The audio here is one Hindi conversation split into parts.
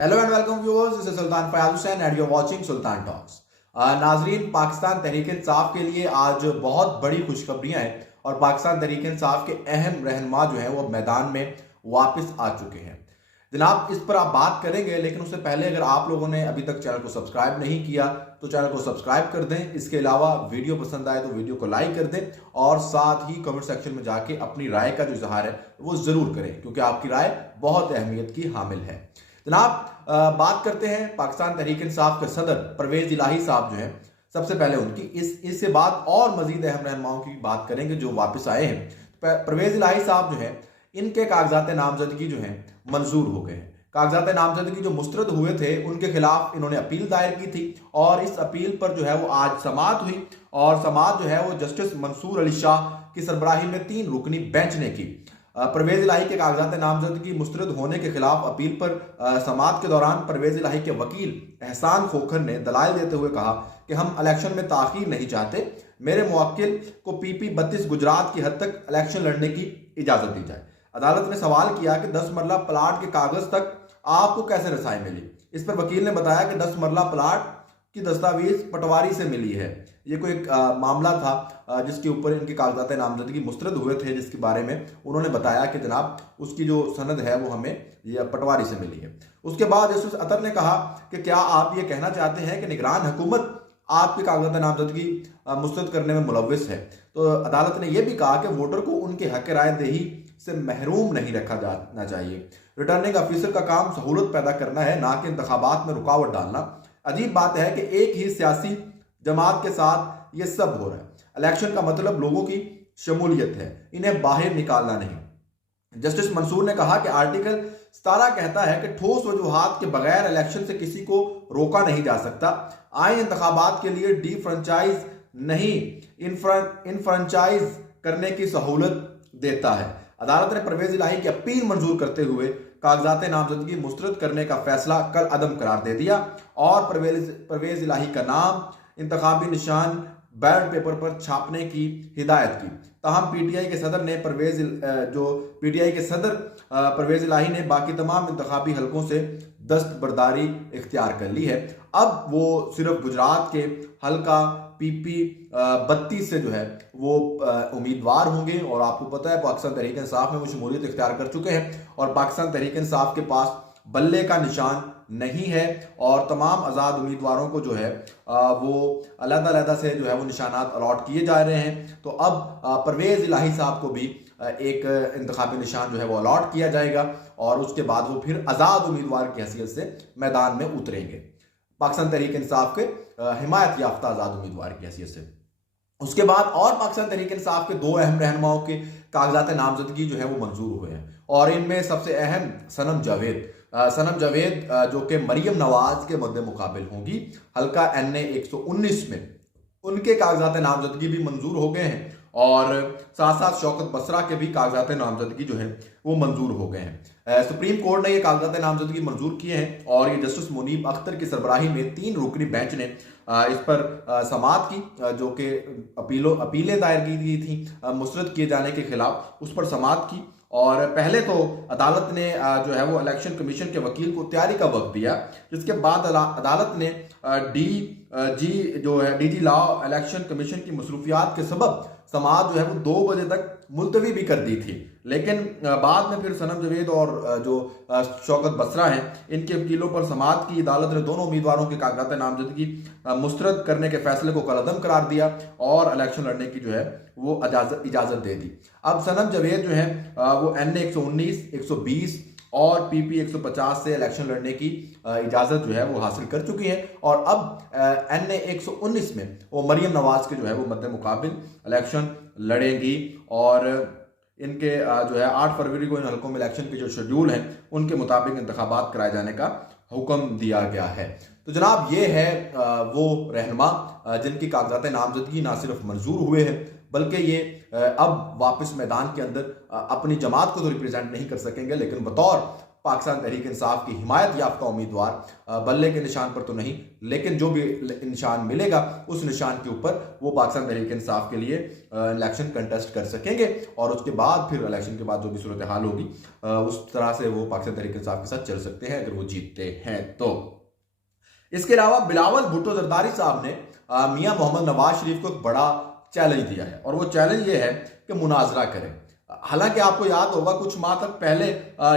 Hello and welcome viewers, this is Sultan Fayaz Hussain and you are watching Sultan talks. नाजरीन, पाकिस्तान तहरीक इंसाफ के लिए आज बहुत बड़ी खुशखबरियां हैं और पाकिस्तान तहरीक इंसाफ के अहम रहनुमा जो हैं वो मैदान में वापस आ चुके हैं। जनाब, इस पर आप बात करेंगे, लेकिन उससे पहले अगर आप लोगों ने अभी तक चैनल को सब्सक्राइब नहीं किया तो चैनल को सब्सक्राइब कर दें। इसके अलावा वीडियो पसंद आए तो वीडियो को लाइक कर दें और साथ ही कमेंट सेक्शन में जाके अपनी राय का जो इजहार है वो जरूर करें, क्योंकि आपकी राय बहुत अहमियत की हामिल है। जनाब, बात करते हैं पाकिस्तान तहरीक इंसाफ के सदर परवेज इलाही साहब जो हैं। सबसे पहले उनकी इससे बाद और मजीद अहम रहनुमाओं की बात करेंगे जो वापस आए हैं। परवेज इलाही साहब जो हैं, इनके कागजात नामजदगी जो हैं मंजूर हो गए हैं। कागजात नामजदगी जो मुस्तरद हुए थे उनके खिलाफ इन्होंने अपील दायर की थी और इस अपील पर जो है वो आज समाअत हुई और समाअत जो है वो जस्टिस मंसूर अली शाह की सरबराही में 3 रुकनी बेंच ने की। परवेज इलाही के कागजात नामजदगी मुस्तरद होने के खिलाफ अपील पर समाअत के दौरान परवेज इलाही के वकील एहसान खोखर ने दलाइल देते हुए कहा कि हम इलेक्शन में ताखीर नहीं चाहते। मेरे मुवक्किल को PP 32 गुजरात की हद तक इलेक्शन लड़ने की इजाजत दी जाए। अदालत ने सवाल किया कि 10 मरला प्लाट के कागज तक आपको कैसे रसाई मिली। इस पर वकील ने बताया कि 10 मरला प्लाट की दस्तावेज पटवारी से मिली है। ये कोई एक मामला था जिसके ऊपर इनके कागजात नामजदगी मुस्तरद हुए थे, जिसके बारे में उन्होंने बताया कि जनाब उसकी जो सनद है वो हमें ये पटवारी से मिली है। उसके बाद जस्टिस अतर ने कहा कि क्या आप ये कहना चाहते हैं कि निगरान हुकूमत आपके कागजात नामजदगी मुस्तरद करने में मुलव्विस है। तो अदालत ने यह भी कहा कि वोटर को उनके हक राय दही से महरूम नहीं रखा जाना चाहिए। रिटर्निंग ऑफिसर का काम सहूलत पैदा करना है, ना कि इंतखाबात में रुकावट डालना। अजीब बात है कि एक ही सियासी जमात के साथ ये सब हो रहा है। इलेक्शन का मतलब लोगों की शमूलियत है, इन्हें बाहर निकालना नहीं। जस्टिस मंसूर ने कहा कि आर्टिकल 17 कहता है कि ठोस वजूहात के बगैर इलेक्शन से किसी को रोका नहीं जा सकता। आइन इंतखाबात के लिए डीफ्रेंचाइज नहीं इनफ्रेंचाइज करने की सहूलत देता है। अदालत ने परवेज इलाही की अपील मंजूर करते हुए कागजात नामजदगी मुस्तरद करने का फैसला कल अदम करार दे दिया और परवेज इलाही का नाम इंतखाबी निशान बैलेट पेपर पर छापने की हिदायत की। ताहम पीटीआई के सदर परवेज इलाही ने बाकी तमाम इंतखाबी हलकों से दस्तबरदारी इख्तियार कर ली है। अब वो सिर्फ गुजरात के हल्का PP 32 से जो है वो उम्मीदवार होंगे और आपको पता है पाकिस्तान तहरीक इंसाफ में वो शमूलियत इख्तियार कर चुके हैं और पाकिस्तान तहरीक इंसाफ के पास बल्ले का निशान नहीं है और तमाम आज़ाद उम्मीदवारों को जो है वो अलग-अलग से जो है वो निशानात अलॉट किए जा रहे हैं। तो अब परवेज इलाही साहब को भी एक इंतखाबी निशान जो है वो अलॉट किया जाएगा और उसके बाद वो फिर आज़ाद उम्मीदवार की हैसियत से मैदान में उतरेंगे, पाकिस्तान तहरीक इंसाफ के हिमायत याफ्ता आज़ाद उम्मीदवार की हैसियत से। उसके बाद और पाकिस्तान तहरीक इंसाफ के 2 अहम रहनुमाओं के कागजात नामजदगी जो है वो मंजूर हुए हैं और इनमें सबसे अहम सनम जावेद जो कि मरियम नवाज के मद्दे मुकाबिल होंगी हल्का NA 119 में, उनके कागजात नामजदगी भी मंजूर हो गए हैं और साथ साथ शौकत बसरा के भी कागजात नामजदगी जो है वो मंजूर हो गए हैं। सुप्रीम कोर्ट ने ये कागजात नामजदगी मंजूर किए हैं और ये जस्टिस मुनीब अख्तर की सरबराही में 3 रुकनी बेंच ने इस पर समाअत की, जो कि अपीलें दायर की गई थी मुस्तरद किए जाने के खिलाफ, उस पर समाअत की। और पहले तो अदालत ने जो है वो इलेक्शन कमीशन के वकील को तैयारी का वक्त दिया, जिसके बाद अदालत ने DG लॉ इलेक्शन कमीशन की मसरूफियात के सबब समाअत जो है वो 2 बजे तक मुलतवी भी कर दी थी। लेकिन बाद में फिर सनम जावेद और जो शौकत बसरा हैं इनके वकीलों पर समाअत की। अदालत ने दोनों उम्मीदवारों के कागजात नामजदगी मुस्तरद करने के फैसले को कलअदम करार दिया और इलेक्शन लड़ने की जो है वो इजाजत दे दी। अब सनम जावेद जो है वो NA 119, 120 और PP 150 से इलेक्शन लड़ने की इजाजत जो है वो हासिल कर चुकी है और अब NA 119 में वो मरियम नवाज के जो है वो मद्दे मुकाबिल इलेक्शन लड़ेंगी और इनके जो है 8 फरवरी को इन हलकों में इलेक्शन के जो शेड्यूल हैं उनके मुताबिक इंतखाबात कराए जाने का हुक्म दिया गया है। तो जनाब, ये है वो रहनुमा जिनकी कागजात नामजदगी ना सिर्फ मंजूर हुए हैं बल्कि ये अब वापस मैदान के अंदर अपनी जमात को तो रिप्रेजेंट नहीं कर सकेंगे, लेकिन बतौर पाकिस्तान तहरीक इंसाफ की हिमायत याफ्ता उम्मीदवार बल्ले के निशान पर तो नहीं, लेकिन जो भी निशान मिलेगा उस निशान के ऊपर वो पाकिस्तान तहरीक इंसाफ के लिए इलेक्शन कंटेस्ट कर सकेंगे और उसके बाद फिर इलेक्शन के बाद जो भी सूरत हाल होगी उस तरह से वो पाकिस्तान तहरीक इंसाफ के साथ चल सकते हैं अगर वो जीतते हैं तो। इसके अलावा बिलावल भुट्टो जरदारी साहब ने मियां मोहम्मद नवाज शरीफ को एक बड़ा चैलेंज दिया है और वो चैलेंज ये है कि मुनाजरा करें। हालांकि आपको याद होगा कुछ माह तक पहले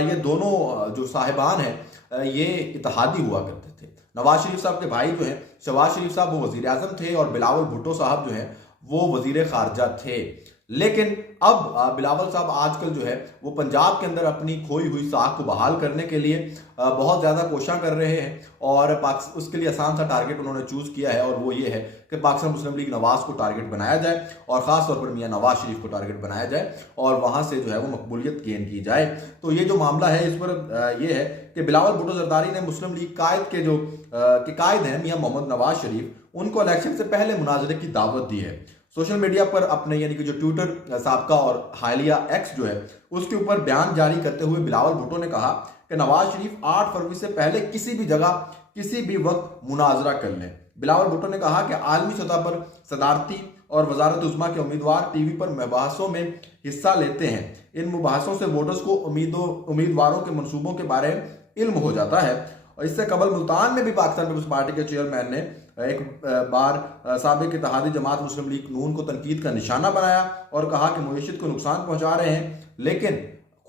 ये दोनों जो साहिबान हैं ये इत्तेहादी हुआ करते थे। नवाज शरीफ साहब के भाई जो हैं शहबाज शरीफ साहब वो वजीर आजम थे और बिलावल भुट्टो साहब जो हैं वो वजीर खारजा थे। लेकिन अब बिलावल साहब आजकल जो है वो पंजाब के अंदर अपनी खोई हुई साख को बहाल करने के लिए बहुत ज़्यादा कोशिश कर रहे हैं और उसके लिए आसान सा टारगेट उन्होंने चूज़ किया है और वो ये है कि पाकिस्तान मुस्लिम लीग नवाज को टारगेट बनाया जाए और ख़ास तौर पर मियां नवाज शरीफ को टारगेट बनाया जाए और वहाँ से जो है वो मकबूलियत गेन की जाए। तो ये जो मामला है इस पर ये है कि बिलावल भुट्टो जरदारी ने मुस्लिम लीग कायद के जो कायद हैं मियां मोहम्मद नवाज शरीफ उनको इलेक्शन से पहले मुनाजरे की दावत दी है। सोशल मीडिया पर अपने यानी कि जो ट्विटर साबका और हालिया एक्स जो है उसके ऊपर बयान जारी करते हुए बिलावल भुट्टो ने कहा कि नवाज शरीफ 8 फरवरी से पहले किसी भी जगह किसी भी वक्त मुनाजरा कर लें। बिलावल भुट्टो ने कहा कि आलमी सतह पर सदारती और वजारत उज़्मा के उम्मीदवार टीवी पर मुबाहसों में हिस्सा लेते हैं। इन मुबाहसों से वोटर्स को उम्मीदवारों के मनसूबों के बारे में इल्म हो जाता है। और इससे कबल मुल्तान में भी पाकिस्तान पीपल्स पार्टी के चेयरमैन ने एक बार साबिक इत्तेहादी जमात मुस्लिम लीग नून को तनकीद का निशाना बनाया और कहा कि मईशत को नुकसान पहुंचा रहे हैं लेकिन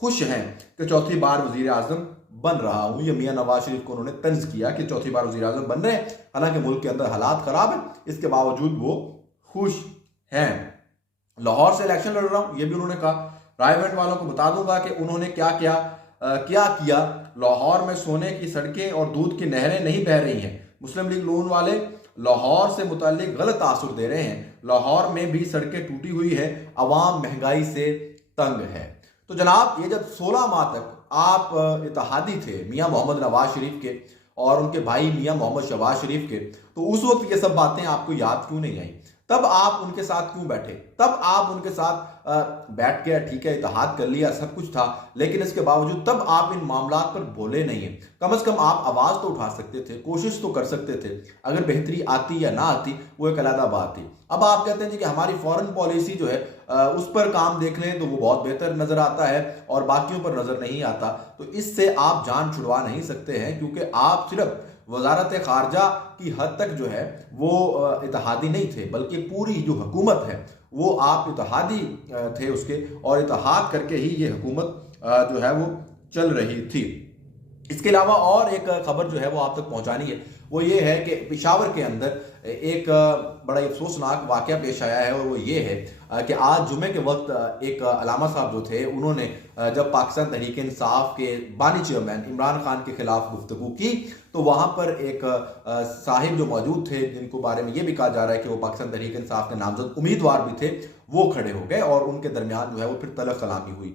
खुश हैं कि चौथी बार वजीर आजम बन रहा हूं। ये मियां नवाज शरीफ को उन्होंने तंज किया कि चौथी बार वजीर आजम बन रहे हैं, हालांकि मुल्क के अंदर हालात खराब है, इसके बावजूद वो खुश हैं। लाहौर से इलेक्शन लड़ रहा हूं ये भी उन्होंने कहा। रायवेंट वालों को बता दूंगा कि उन्होंने क्या किया। लाहौर में सोने की सड़कें और दूध की नहरें नहीं बह रही हैं। मुस्लिम लीग नून वाले लाहौर से मुताल्लिक गलत तासुर दे रहे हैं। लाहौर में भी सड़कें टूटी हुई है, अवाम महंगाई से तंग है। तो जनाब ये जब 16 माह तक आप इत्तेहादी थे मियां मोहम्मद नवाज शरीफ के और उनके भाई मियां मोहम्मद शहबाज शरीफ के, तो उस वक्त ये सब बातें आपको याद क्यों नहीं आई? तब आप उनके साथ क्यों बैठे? तब आप उनके साथ बैठ के ठीक है इत्तेहाद कर लिया, सब कुछ था, लेकिन इसके बावजूद तब आप इन मामलात पर बोले नहीं है। कम से कम आप आवाज तो उठा सकते थे, कोशिश तो कर सकते थे। अगर बेहतरी आती या ना आती वो एक अलग बात थी। अब आप कहते हैं जी कि हमारी फॉरेन पॉलिसी जो है उस पर काम देख लें तो वो बहुत बेहतर नजर आता है और बाकियों पर नजर नहीं आता। तो इससे आप जान छुड़वा नहीं सकते हैं क्योंकि आप सिर्फ वजारत खारजा की हद तक जो है वो इत्तेहादी नहीं थे, बल्कि पूरी जो हुकूमत है वो आप इत्तेहादी थे उसके, और इत्तेहाद करके ही ये हुकूमत जो है वो चल रही थी। इसके अलावा और एक खबर जो है वो आप तक पहुंचानी है, वो ये है कि पेशावर के अंदर एक बड़ा अफसोसनाक वाकया पेश आया है और वो ये है कि आज जुमे के वक्त एक अलामा साहब जो थे उन्होंने जब पाकिस्तान तहरीक इंसाफ के बानी चेयरमैन इमरान खान के खिलाफ गुफ्तगू की तो वहां पर एक साहिब जो मौजूद थे जिनको बारे में ये भी कहा जा रहा है कि वो पाकिस्तान तहरीक इंसाफ के नामजद उम्मीदवार भी थे, वो खड़े हो गए और उनके दरमियान जो है वो फिर तलब कलामी हुई,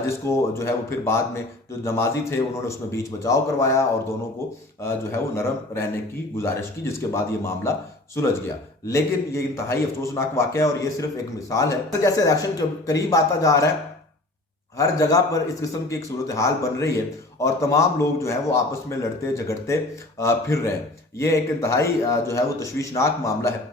जिसको जो है वो फिर बाद में जो नमाजी थे उन्होंने उसमें बीच बचाव करवाया और दोनों को जो है वो नरम रहने की गुजारिश की, जिसके बाद ये मामला सुलझ गया। लेकिन ये इंतहाई अफसोसनाक वाकया और ये सिर्फ एक मिसाल है। तो जैसे इलेक्शन करीब आता जा रहा है हर जगह पर इस किस्म की एक सूरत हाल बन रही है और तमाम लोग जो है वो आपस में लड़ते झगड़ते फिर रहे हैं। ये एक इंतहाई जो है वो तशवीशनाक मामला है।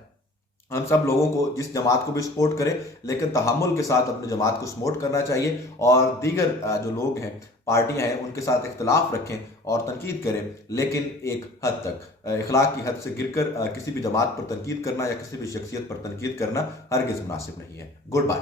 हम सब लोगों को जिस जमात को भी सपोर्ट करें लेकिन तहम्मुल के साथ अपने जमात को सपोर्ट करना चाहिए और दीगर जो लोग हैं पार्टियां हैं उनके साथ इख्तलाफ रखें और तनकीद करें, लेकिन एक हद तक इखलाक की हद से गिरकर किसी भी जमात पर तनकीद करना या किसी भी शख्सियत पर तनकीद करना हरगिज़ मुनासिब नहीं है। Good bye.